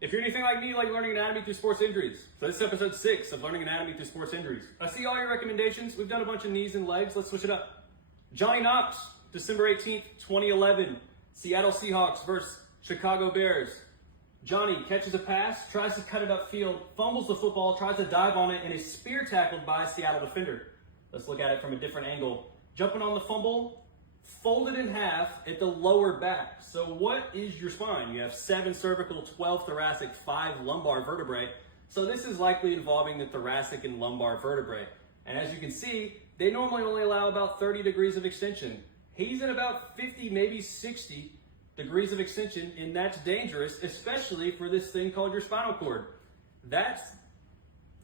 If you're anything like me, you like learning anatomy through sports injuries. So this is episode 6 of Learning Anatomy Through Sports Injuries. I see all your recommendations. We've done a bunch of knees and legs. Let's switch it up. Johnny Knox, December 18th, 2011. Seattle Seahawks versus Chicago Bears. Johnny catches a pass, tries to cut it upfield, fumbles the football, tries to dive on it, and is spear tackled by a Seattle defender. Let's look at it from a different angle. Jumping on the fumble, folded in half at the lower back. So what is your spine? You have 7 cervical, 12 thoracic, 5 lumbar vertebrae. So this is likely involving the thoracic and lumbar vertebrae. And as you can see, they normally only allow about 30 degrees of extension. He's at about 50, maybe 60 degrees of extension, and that's dangerous, especially for this thing called your spinal cord. That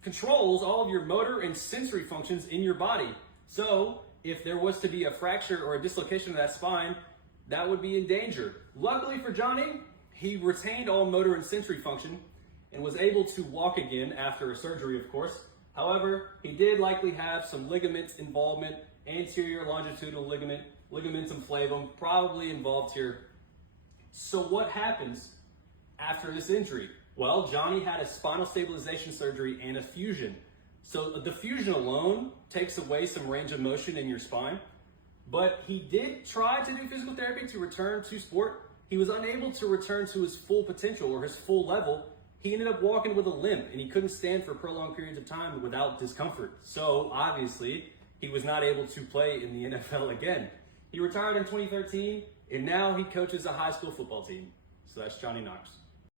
controls all of your motor and sensory functions in your body. So if there was to be a fracture or a dislocation of that spine, that would be in danger. Luckily for Johnny, he retained all motor and sensory function and was able to walk again after a surgery, of course. However, he did likely have some ligaments involvement, anterior longitudinal ligament, ligamentum flavum, probably involved here. So what happens after this injury? Well, Johnny had a spinal stabilization surgery and a fusion. So the fusion alone takes away some range of motion in your spine, but he did try to do physical therapy to return to sport. He was unable to return to his full potential or his full level. He ended up walking with a limp, and he couldn't stand for prolonged periods of time without discomfort. So obviously, he was not able to play in the NFL again. He retired in 2013, and now he coaches a high school football team. So that's Johnny Knox.